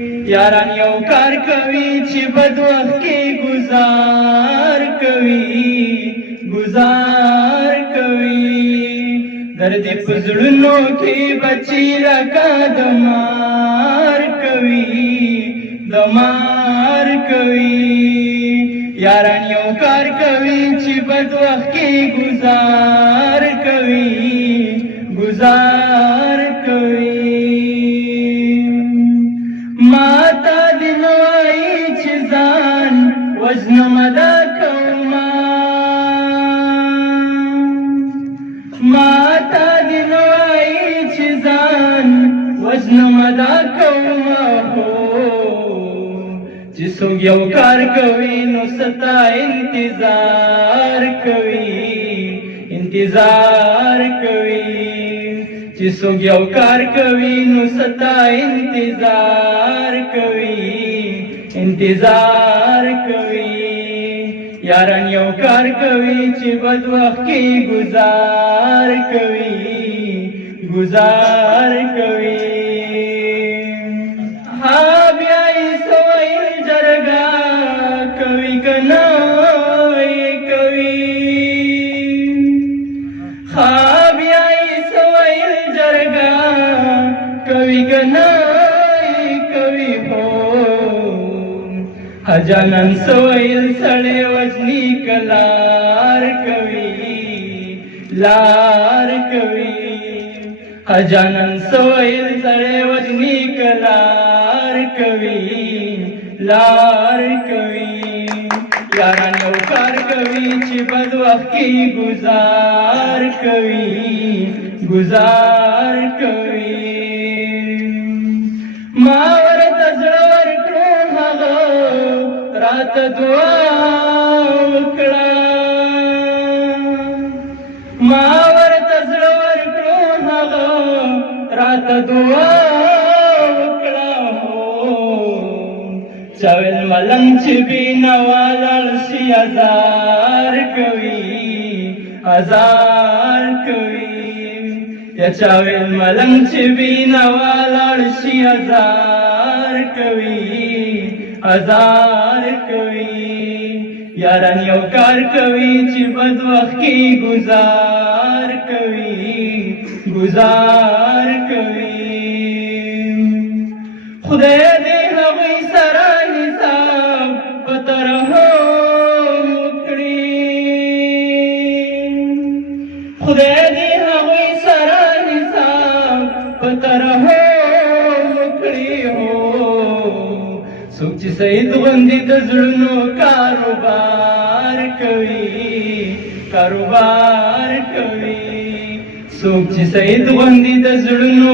यारान यौ कार कोي چې بد وخت کې گزار کوي درد پزړونو کې بچی لکه دمار کوي यारान यौ कार کوي چې بد وخت کې گزار کوي माता दिनवाई چې ځان وزنم دا کوما माता दिनवाई چې ځان وزنم دا کوما هو چې څوک یو کار کوي نو ستا انتظار کوي چې څوک یو کار کوي نو ستا انتظار کوي यारान یو کار کوي چې بد وخت کې گزار کوي ها بیا یې سویل جرګه کوي کنه کوي هو هجانن سویل سړی وجنی کلار کوي هجانن سویل سړی وجنی کلار کوي यारान یو کار کوي چې بد وخت کې گزار کوي ما ورته زړه ورکړو هغه راته دعا وکړه ما ورته زړه ورکړو هغه راته دعا وکړه چاویل ملنګ چې بینا والړ شي ازار کوي یا چاویل ملنګ چې بینا والړ شي ازار کوي यारान یو کار کوي چې بد وخت کې گزار کوي خدای دې هغوی سره حساب په ترحم وکړي خدای دې هغوی سره حساب په ترحم وکړي څوک چې سید غوندې د زړونو کاروبار کوي څوک چې سید غوندې د زړونو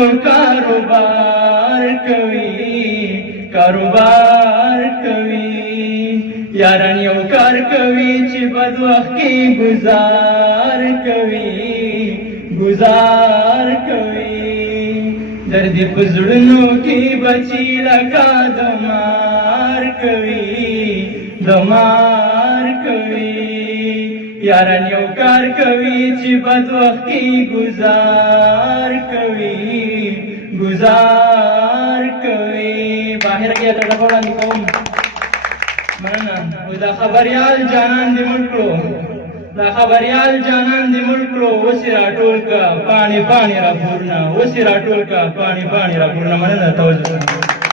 کاروبار کوي यारान یو کار کوي چې بد وخت کې گزار کوي درد پزړونو کې بچی لکه دمار کوي यारान یو کار کوي چې بد وخت کې گزار کوي باهر کې لړبړا نکوم مننه دا خبريال جانان دې ملک کړو وسی راټول کا پانی را پورنا مننه توجه